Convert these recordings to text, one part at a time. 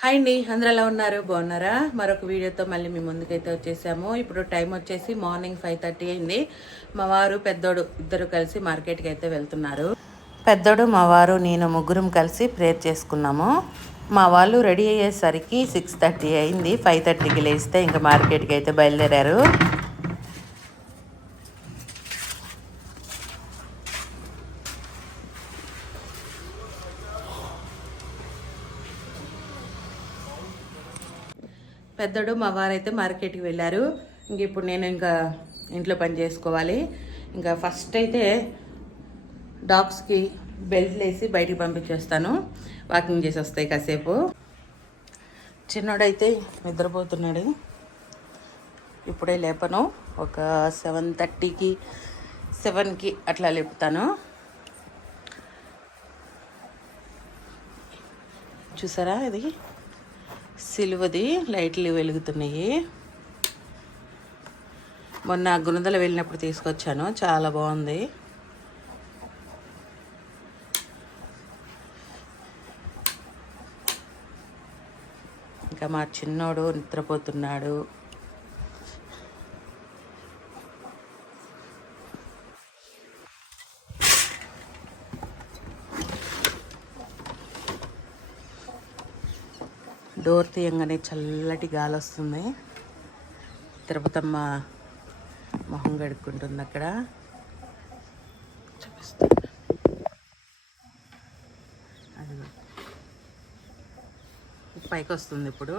Hi అండి అందరూ ఎలా ఉన్నారు? బాగున్నారా? మరొక వీడియోతో మళ్ళీ మీ ముందుకైతే వచ్చేసాము. ఇప్పుడు టైం వచ్చేసి మార్నింగ్ ఫైవ్ థర్టీ అయింది. మా వారు పెద్దోడు ఇద్దరు కలిసి మార్కెట్కి అయితే వెళ్తున్నారు. పెద్దోడు మా వారు నేను ముగ్గురం కలిసి ప్రేయర్ చేసుకున్నాము. మా వాళ్ళు రెడీ అయ్యేసరికి సిక్స్ థర్టీ అయింది. ఫైవ్ థర్టీకి లేస్తే ఇంకా మార్కెట్కి అయితే బయలుదేరారు. పెద్దోడు మా వారైతే మార్కెట్కి వెళ్ళారు. ఇంక ఇప్పుడు నేను ఇంకా ఇంట్లో పని చేసుకోవాలి. ఇంకా ఫస్ట్ అయితే డాగ్స్కి బెల్ట్లు వేసి బయటికి పంపించేస్తాను. వాకింగ్ చేసి వస్తాయి కాసేపు. చిన్నోడైతే నిద్రపోతున్నాడు. ఇప్పుడే లేపను. ఒక సెవెన్ థర్టీకి సెవెన్కి అట్లా లేపుతాను. చూసారా ఇది? సిలువది లైట్లు వెలుగుతున్నాయి. మొన్న గుణదల వెళ్ళినప్పుడు తీసుకొచ్చాను. చాలా బాగుంది. ఇంకా మా చిన్నోడు నిద్రపోతున్నాడు. డోర్ తీయంగానే చల్లటి గాలి వస్తుంది తిరుపతమ్మ మొహం గడుక్కుంటుంది అక్కడ. చూపిస్తాను పైకి వస్తుంది ఇప్పుడు.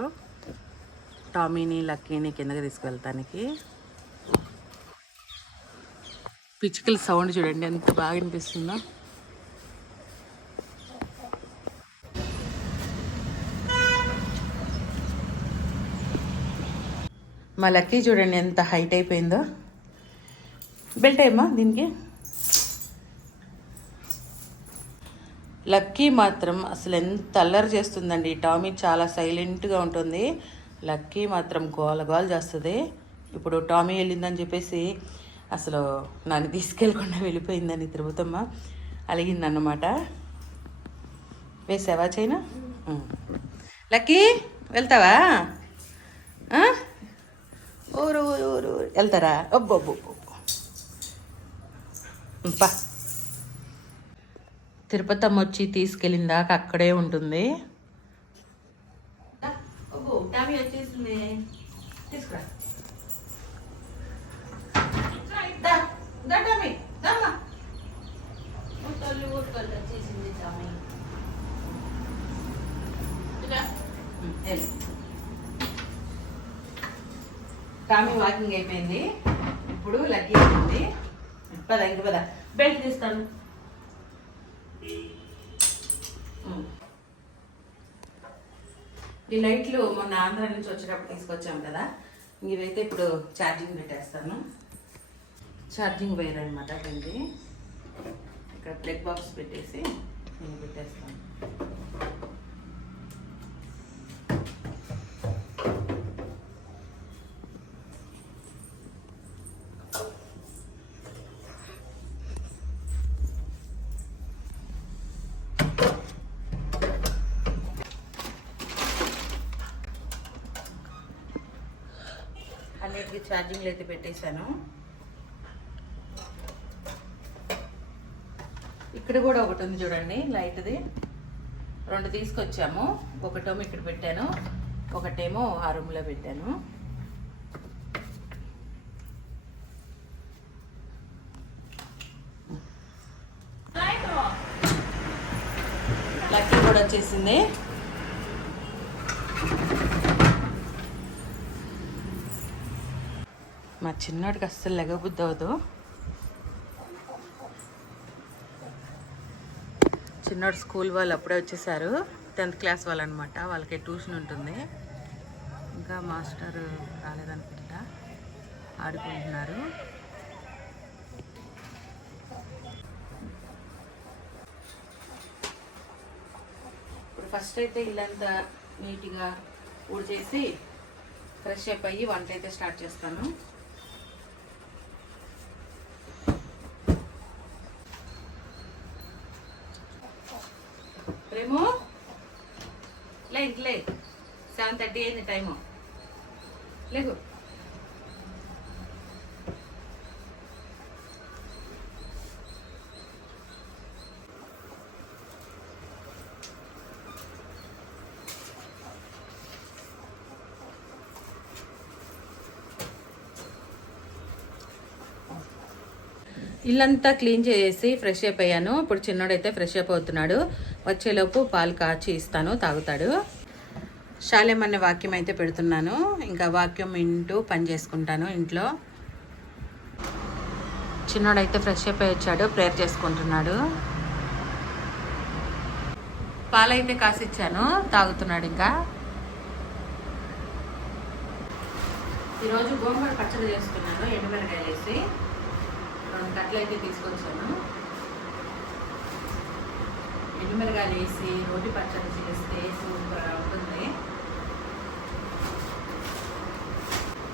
టామీని లక్కీని కిందకి తీసుకువెళ్తానికి పిచ్చుకల సౌండ్ చూడండి ఎంత బాగా అనిపిస్తుందో మా లక్కీ చూడండి ఎంత హైట్ అయిపోయిందో. బెల్ట్ అయ్యమ్మా దీనికి? లక్కీ మాత్రం అసలు ఎంత అల్లరి చేస్తుందండి. టామీ చాలా సైలెంట్గా ఉంటుంది. లక్కీ మాత్రం గోల గోల చేస్తుంది. ఇప్పుడు టామీ వెళ్ళిందని చెప్పేసి అసలు నన్ను తీసుకెళ్ళకుండా వెళ్ళిపోయిందని తిరుగుతమ్మ అలిగిందన్నమాట. వేసావా చైనా లక్కీ వెళ్తావా? ఊరు ఊరు ఊరు. వెళ్తారా? అబ్బో పా. తిరుపతి అమ్మ వచ్చి తీసుకెళ్ళిన దాకా అక్కడే ఉంటుంది. తీసుకురా దా, దా టామీ, దా అమ్మా. ఊరుకోళ్ళు, ఊరుకోళ్ళు వచ్చేసింది టామీ. రా. ఉమ్, వెళ్ళు. టామీ వాకింగ్ అయిపోయింది. ఇప్పుడు లక్కీ ఉంది పద ఇంక పద. బెల్ట్ తీస్తాను. ఈ లైట్లు మొన్న ఆంధ్ర నుంచి వచ్చేటప్పుడు తీసుకొచ్చాం కదా. ఇవైతే ఇప్పుడు ఛార్జింగ్ పెట్టేస్తాను. ఛార్జింగ్ వైర్ అనమాట దీనికి ఇక్కడ ప్లగ్ బాక్స్ పెట్టేసి నేను పెట్టేస్తాను. అన్నిటికీ ఛార్జింగ్లు అయితే పెట్టేశాను. ఇక్కడ కూడా ఒకటి ఉంది చూడండి లైట్ది రెండు తీసుకొచ్చాము. ఒకటేమో ఇక్కడ పెట్టాను. ఒకటేమో ఆ రూమ్లో పెట్టాను. లక్కీ కూడా వచ్చేసింది. చిన్నోడికి అస్సలు లెగబుద్ధి అవ్వదు. చిన్నోడు స్కూల్ వాళ్ళు అప్పుడే వచ్చేసారు. టెన్త్ క్లాస్ వాళ్ళు అనమాట వాళ్ళకి ట్యూషన్ ఉంటుంది. ఇంకా మాస్టర్ రాలేదనుకుంటా. ఆడుకుంటున్నారు. ఇప్పుడు ఫస్ట్ అయితే ఇల్లంతా నీట్గా ఊడ్చేసి ఫ్రెష్ అప్ అయ్యి వంట అయితే స్టార్ట్ చేస్తాను. ప్రేము లే. సెవెన్ థర్టీ అయింది టైము. లేదు ఇల్లంతా క్లీన్ చేసి ఫ్రెష్ అయిపోయాను. ఇప్పుడు చిన్నోడైతే ఫ్రెష్ అప్ అవుతున్నాడు వచ్చేలోపు పాలు కాచి ఇస్తాను తాగుతాడు. శాలేం అనే వాక్యం అయితే పెడుతున్నాను. ఇంకా వాక్యం వింటూ పని చేసుకుంటాను ఇంట్లో. చిన్నోడైతే ఫ్రెష్ అయిపోయి వచ్చాడు ప్రేయర్ చేసుకుంటున్నాడు. పాలైతే కాసిచ్చాను తాగుతున్నాడు ఇంకా. ఈరోజు గోంగూర పచ్చడి చేసుకున్నాను ఎండుమిరకాయలు వేసి. రెండు కట్లయితే అయితే తీసుకొచ్చాను. ఎండుమిరగాయలు వేసి రోటి పచ్చడి చేస్తే సూపర్ ఉంటుంది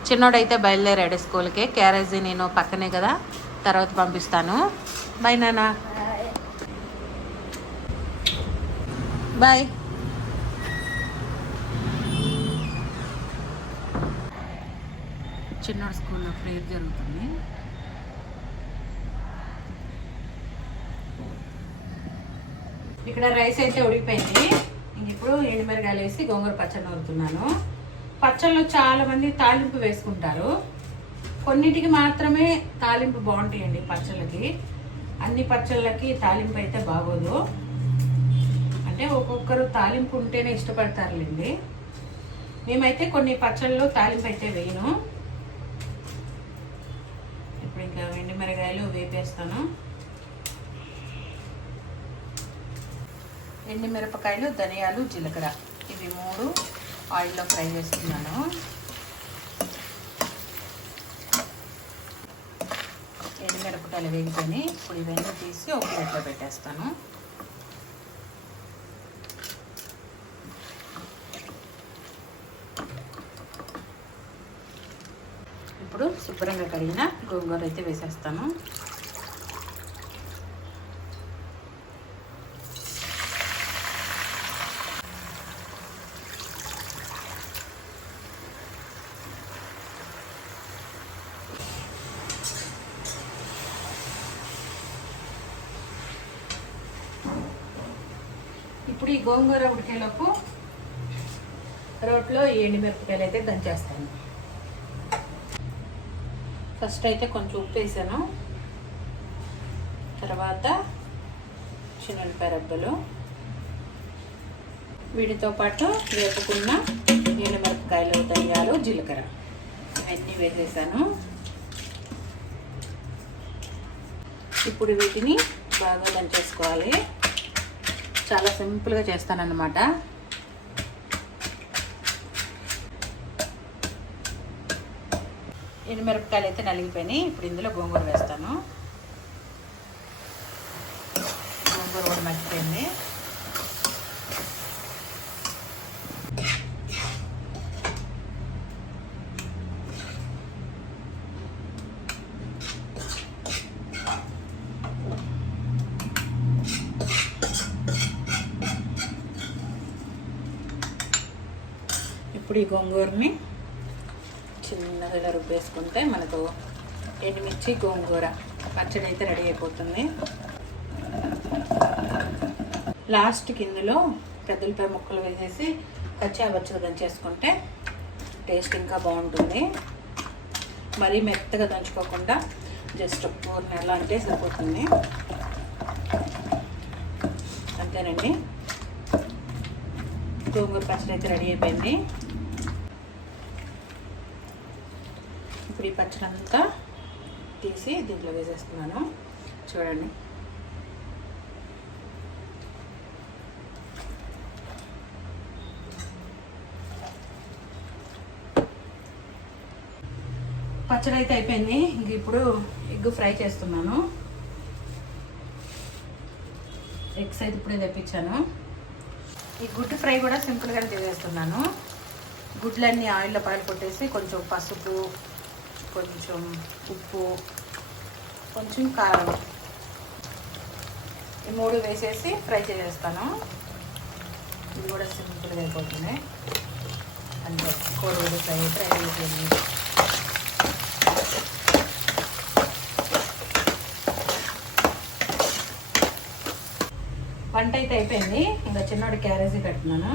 చిన్నోడైతే బయలుదేరాడు స్కూల్కి. క్యారేజీ నేను పక్కనే కదా తర్వాత పంపిస్తాను. బాయ్ నాన్న. బాయ్. చిన్నోడు స్కూల్లో ప్రేయర్ జరుగుతుంది. ఇక్కడ రైస్ అయితే ఉడికిపోయింది. ఇంక ఇప్పుడు ఎండుమిరగాయలు వేసి గోంగూర పచ్చడి నూరుతున్నాను పచ్చళ్ళు చాలామంది తాలింపు వేసుకుంటారు. కొన్నిటికి మాత్రమే తాలింపు బాగుంటాయండి పచ్చళ్ళకి. అన్ని పచ్చళ్ళకి తాలింపు అయితే బాగోదు. అంటే ఒక్కొక్కరు తాలింపు ఉంటేనే ఇష్టపడతారులేండి. మేమైతే కొన్ని పచ్చళ్ళు తాలింపు అయితే వేయను. ఇప్పుడు ఇంకా ఎండుమిరగాయలు వేపేస్తాను. ఎండు మిరపకాయలు ధనియాలు జీలకర్ర. ఇవి మూడు ఆయిల్లో ఫ్రై చేస్తున్నాను ఎండు మిరపకాయలు వేగిపోయి ఇప్పుడు ఇవన్నీ తీసి ఒక ప్లేట్లో పెట్టేస్తాను. ఇప్పుడు శుభ్రంగా కడిగిన గోంగూర అయితే వేసేస్తాను ఇప్పుడు ఈ గోంగూర ఉడికేలోపు రోట్లో ఎండుమిరపకాయలు అయితే దంచేస్తాను. ఫస్ట్ అయితే కొంచెం ఉప్పు వేసాను. తర్వాత చిన్నపాయ రబ్బలు. వీటితో పాటు వేపుకున్న ఎండుమిరపకాయలు ధనియాలు జీలకర్ర అన్నీ వేసేసాను. ఇప్పుడు వీటిని బాగా దంచేసుకోవాలి. చాలా సింపుల్గా చేస్తానన్నమాట. ఎండుమిరపకాయలు అయితే నలిగిపోయినాయి. ఇప్పుడు ఇందులో గోంగూర వేస్తాను. గోంగూర కూడా మర్చిపోయింది. ఇప్పుడు ఈ గోంగూరని చిన్నగా ఇలా రుబ్బేసుకుంటే మనకు ఎండుమిర్చి గోంగూర పచ్చడి అయితే రెడీ అయిపోతుంది. లాస్ట్ కిందలో పెద్దలపై ముక్కలు వేసేసి కచ్చా బచ్చగా దంచేసుకుంటే టేస్ట్ ఇంకా బాగుంటుంది. మరీ మెత్తగా దంచుకోకుండా జస్ట్ మూడు నెలలు అంటే సరిపోతుంది. అంతేనండి. గోంగూర పచ్చడి అయితే రెడీ అయిపోయింది. ఇప్పుడు ఈ పచ్చడి అంతా తీసి దీంట్లో వేసేస్తున్నాను. చూడండి. పచ్చడి అయితే అయిపోయింది. ఇంక ఇప్పుడు ఎగ్ ఫ్రై చేస్తున్నాను. ఎగ్స్ అయితే ఇప్పుడే తెప్పించాను. ఈ గుడ్డు ఫ్రై కూడా సింపుల్గానే చేసేస్తున్నాను. గుడ్లన్నీ ఆయిల్లో పగలు కొట్టేసి కొంచెం పసుపు కొంచెం ఉప్పు కొంచెం కారం. ఈ మూడు వేసేసి ఫ్రై చేసేస్తాను. ఇది కూడా సింపుల్గా అయిపోతుంది. అంతే కోడిగుడ్డు ఫ్రై ఫ్రై అయిపోయింది. వంట అయితే అయిపోయింది. ఇంకా చిన్నోడు క్యారేజీ కడుతున్నాను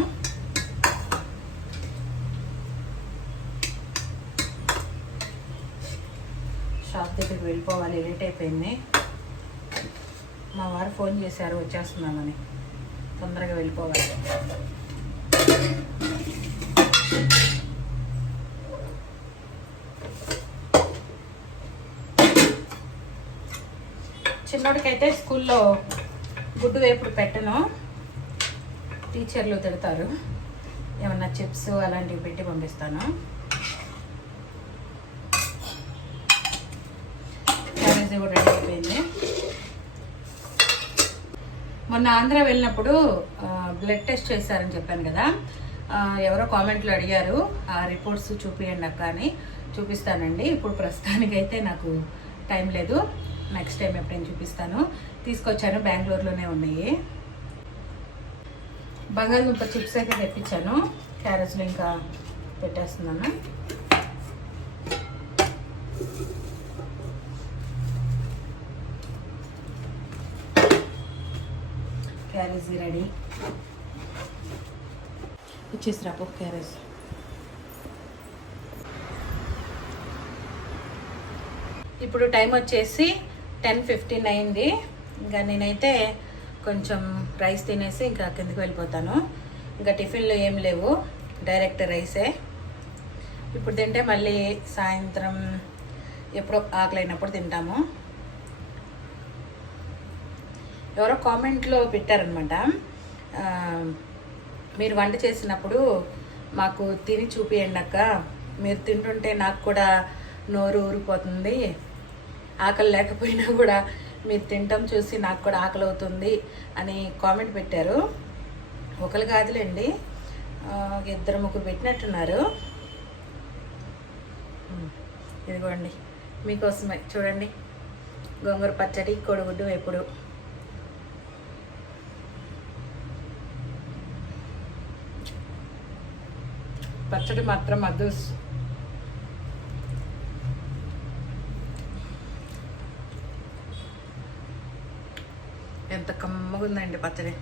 దగ్గరికి వెళ్ళిపోవాలి లేట్ అయిపోయింది. మా వారు ఫోన్ చేశారు వచ్చేస్తున్నామని. తొందరగా వెళ్ళిపోవాలి. చిన్నోడికైతే స్కూల్లో గుడ్డు వేపుడు పెట్టను. టీచర్లు తిడతారు. ఏమన్నా చిప్స్ అలాంటివి పెట్టి పంపిస్తాను క్యారేజీ కూడా రెడీ అయిపోయింది. మొన్న ఆంధ్ర వెళ్ళినప్పుడు బ్లడ్ టెస్ట్ చేశారని చెప్పాను కదా. ఎవరో కామెంట్లో అడిగారు. ఆ రిపోర్ట్స్ చూపియండి అక్క అని. చూపిస్తానండి. ఇప్పుడు ప్రస్తుతానికైతే నాకు టైం లేదు. నెక్స్ట్ టైం ఎప్పుడైనా చూపిస్తాను. తీసుకొచ్చాను. బెంగళూరులోనే ఉన్నాయి. బంగాళదుంప చిప్స్ అయితే తెప్పించాను. క్యారెట్స్లో ఇంకా పెట్టేస్తున్నాను. Carriage ready. ఇచ్చేసి రాపో క్యారేజ్. ఇప్పుడు టైం వచ్చేసి టెన్ ఫిఫ్టీన్ అయింది. ఇంకా నేనైతే కొంచెం రైస్ తినేసి ఇంకా కిందకి వెళ్ళిపోతాను. ఇంకా టిఫిన్లు ఏం లేవు డైరెక్ట్ రైసే. ఇప్పుడు తింటే మళ్ళీ సాయంత్రం ఎప్పుడో ఆకలైనప్పుడు తింటాము. ఎవరో కామెంట్లో పెట్టారనమాట. మీరు వంట చేసినప్పుడు మాకు తిని చూపియండి అక్క. మీరు తింటుంటే నాకు కూడా నోరు ఊరిపోతుంది. ఆకలి లేకపోయినా కూడా మీరు తింటాం చూసి నాకు కూడా ఆకలి అవుతుంది అని కామెంట్ పెట్టారు. ఒకరు కాదులేండి. ఇద్దరు ముగ్గురు పెట్టినట్టున్నారు. ఇదిగోండి. మీకోసమే. చూడండి. గోంగూర పచ్చడి కోడిగుడ్డు ఎప్పుడు పచ్చడి మాత్రం మధుస్ ఎంత కమ్మగా ఉందండి పచ్చడి.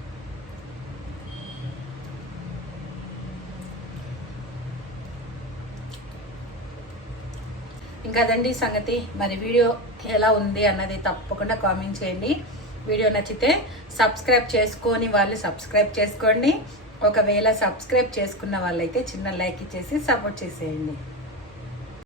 ఇంకా అదండి సంగతి. మరి వీడియో ఎలా ఉంది అన్నది తప్పకుండా కామెంట్ చేయండి. వీడియో నచ్చితే సబ్స్క్రైబ్ చేసుకొని వాళ్ళు సబ్స్క్రైబ్ చేసుకోండి. ఒకవేళ సబ్స్క్రైబ్ చేసుకున్న వాళ్ళైతే చిన్న లైక్ ఇచ్చేసి సపోర్ట్ చేసేయండి.